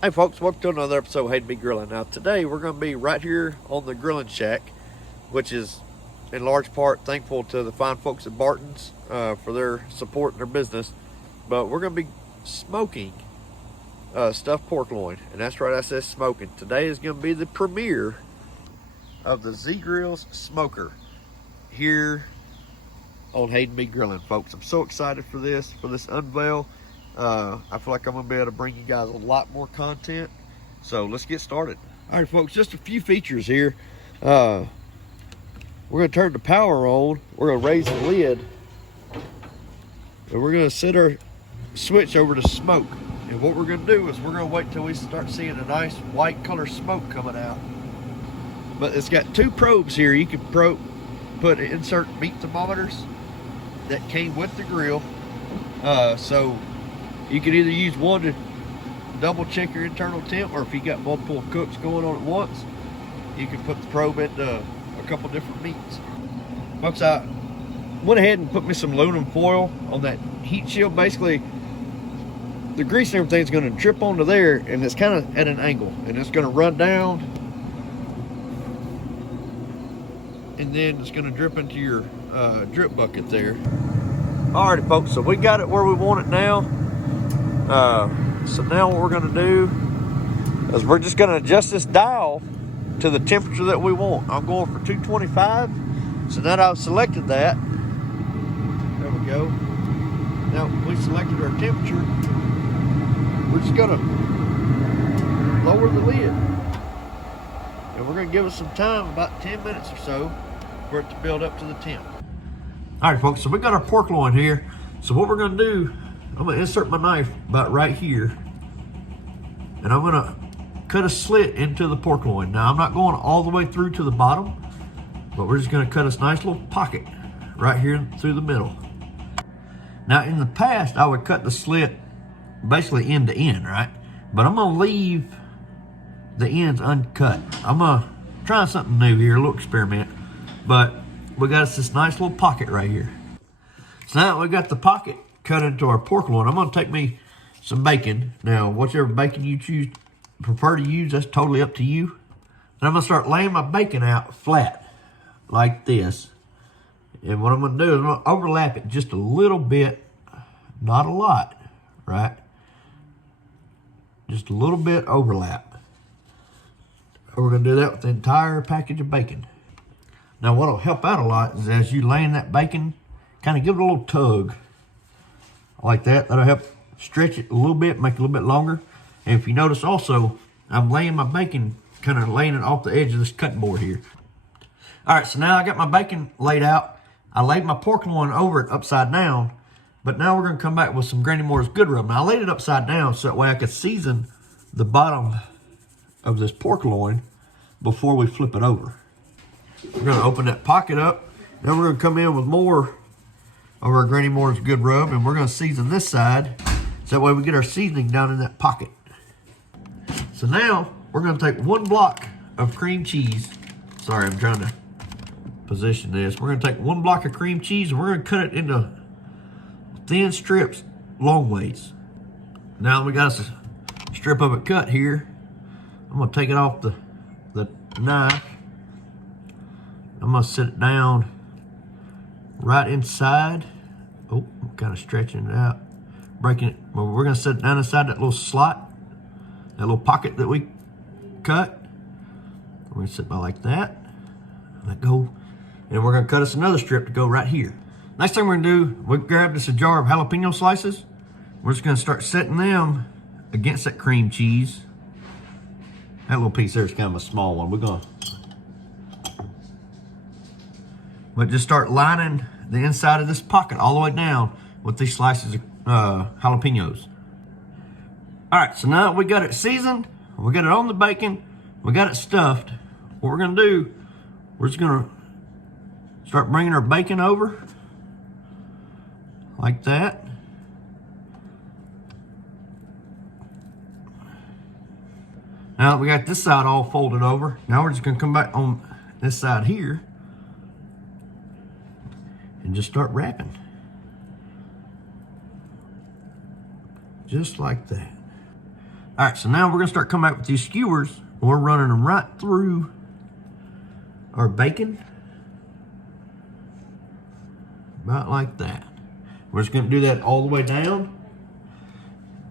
Hey folks, welcome to another episode of Hey to Be Grilling. Now today we're going to be right here on the grilling shack, which is in large part thankful to the fine folks at Barton's for their support in their business. But we're going to be smoking stuffed pork loin, and that's right, I said smoking. Today is going to be the premiere of the Z-Grills Smoker here on Hey to Be Grilling, folks. I'm so excited for this unveil. I feel like I'm gonna be able to bring you guys a lot more content. So let's get started. All right, folks, just a few features here. We're gonna turn the power on. We're gonna raise the lid, and we're gonna set our switch over to smoke. And what we're gonna do is we're gonna wait till we start seeing a nice white color smoke coming out. But it's got two probes here. You can insert meat thermometers that came with the grill. So you can either use one to double check your internal temp, or if you got multiple cooks going on at once, you can put the probe into a couple different meats. Folks, I went ahead and put me some aluminum foil on that heat shield. Basically, the grease and everything's going to drip onto there, and it's kind of at an angle, and it's going to run down, and then it's going to drip into your drip bucket there. Alrighty, folks, so we got it where we want it now. So now what we're going to do is we're just going to adjust this dial to the temperature that we want. I'm going for 225. So now that I've selected that, there we go. Now we selected our temperature. We're just going to lower the lid. And we're going to give it some time, about 10 minutes or so, for it to build up to the temp. All right, folks, so we got our pork loin here. So what we're going to do, I'm going to insert my knife about right here, and I'm going to cut a slit into the pork loin. Now, I'm not going all the way through to the bottom, but we're just going to cut this nice little pocket right here through the middle. Now, in the past, I would cut the slit basically end to end, right? But I'm going to leave the ends uncut. I'm going to try something new here, a little experiment. But we got us this nice little pocket right here. So now we got the pocket cut into our pork loin. I'm going to take me some bacon. Now, whichever bacon you prefer to use, that's totally up to you. And I'm going to start laying my bacon out flat like this. And what I'm going to do is I'm going to overlap it just a little bit, not a lot, right? Just a little bit overlap. We're going to do that with the entire package of bacon. Now, what will help out a lot is as you laying that bacon, kind of give it a little tug like that. That'll help stretch it a little bit, make it a little bit longer. And if you notice also, I'm laying my bacon, kind of laying it off the edge of this cutting board here. All right, so now I got my bacon laid out. I laid my pork loin over it upside down, but now we're going to come back with some Granny Moore's Good Rub. Now, I laid it upside down so that way I could season the bottom of this pork loin before we flip it over. We're going to open that pocket up. Then we're going to come in with more of our Granny Moore's Good Rub, and we're going to season this side so that way we get our seasoning down in that pocket. So now we're going to take one block of cream cheese. Sorry, I'm trying to position this. We're going to take one block of cream cheese, and we're going to cut it into thin strips long ways. Now we got a strip of it cut here. I'm going to take it off the knife. I'm going to set it down right inside. Oh, I'm kind of stretching it out, breaking it. Well, we're going to set it down inside that little slot, that little pocket that we cut. We're going to sit by like that. Let go. And we're going to cut us another strip to go right here. Next thing we're going to do, we grab this a jar of jalapeno slices. We're just going to start setting them against that cream cheese. That little piece there is kind of a small one. We're going to just start lining the inside of this pocket all the way down with these slices of jalapenos. All right, so now we got it seasoned, we got it on the bacon, we got it stuffed. What we're gonna do, we're just gonna start bringing our bacon over like that. Now that we got this side all folded over, now we're just gonna come back on this side here and just start wrapping. Just like that. All right, so now we're gonna start coming back with these skewers. We're running them right through our bacon. About like that. We're just gonna do that all the way down.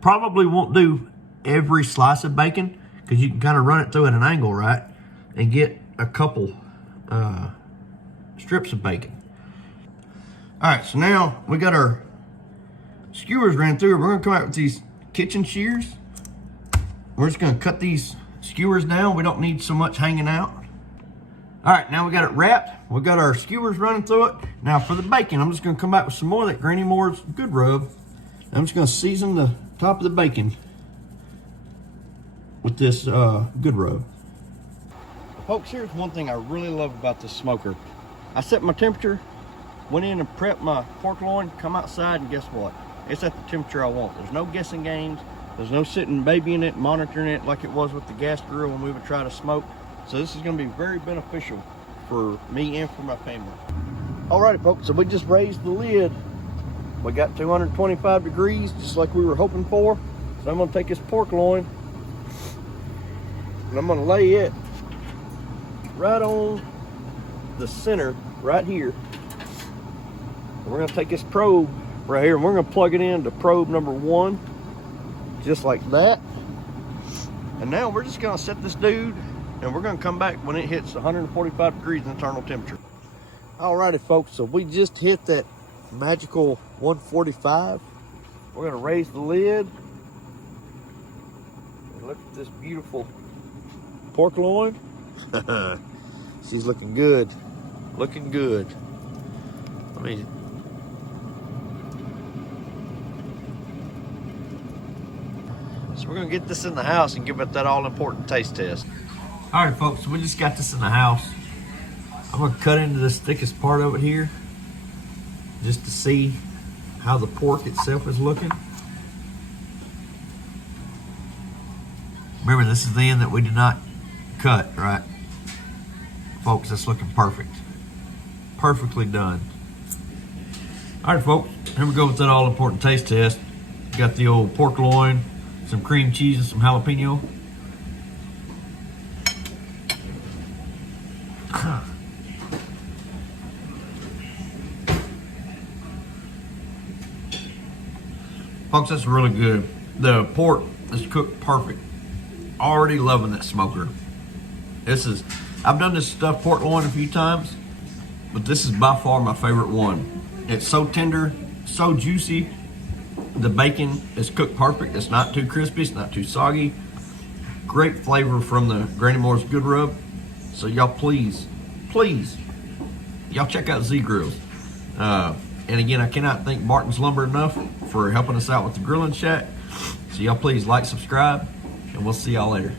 Probably won't do every slice of bacon because you can kind of run it through at an angle, right? And get a couple strips of bacon. All right, so now we got our skewers ran through. We're gonna come out with these kitchen shears. We're just gonna cut these skewers down. We don't need so much hanging out. All right, now we got it wrapped. We got our skewers running through it. Now for the bacon, I'm just gonna come back with some more of that Granny Moore's Good Rub. I'm just gonna season the top of the bacon with this Good Rub. Folks, here's one thing I really love about this smoker. I set my temperature, went in and prepped my pork loin, come outside, and guess what? It's at the temperature I want. There's no guessing games. There's no sitting babying it, monitoring it like it was with the gas grill when we would try to smoke. So this is gonna be very beneficial for me and for my family. Alrighty folks, so we just raised the lid. We got 225 degrees, just like we were hoping for. So I'm gonna take this pork loin and I'm gonna lay it right on the center, right here. And we're gonna take this probe right here and we're gonna plug it into probe number 1, just like that. And now we're just gonna set this dude and we're gonna come back when it hits 145 degrees internal temperature. Alrighty folks, so we just hit that magical 145. We're gonna raise the lid and look at this beautiful pork loin. She's looking good, looking good. I mean, so we're gonna get this in the house and give it that all-important taste test. All right, folks, so we just got this in the house. I'm gonna cut into this thickest part of it here just to see how the pork itself is looking. Remember, this is the end that we did not cut, right? Folks, that's looking perfect. Perfectly done. All right, folks, here we go with that all-important taste test. Got the old pork loin, some cream cheese, and some jalapeno. Folks, that's really good. The pork is cooked perfect. Already loving that smoker. I've done this stuffed pork loin a few times, but this is by far my favorite one. It's so tender, so juicy. The bacon is cooked perfect. It's not too crispy, it's not too soggy. Great flavor from the Granny Moore's Good Rub. So y'all please, y'all check out Z Grills. And again, I cannot thank Martin's Lumber enough for helping us out with the grilling shack. So y'all please like, subscribe, and we'll see y'all later.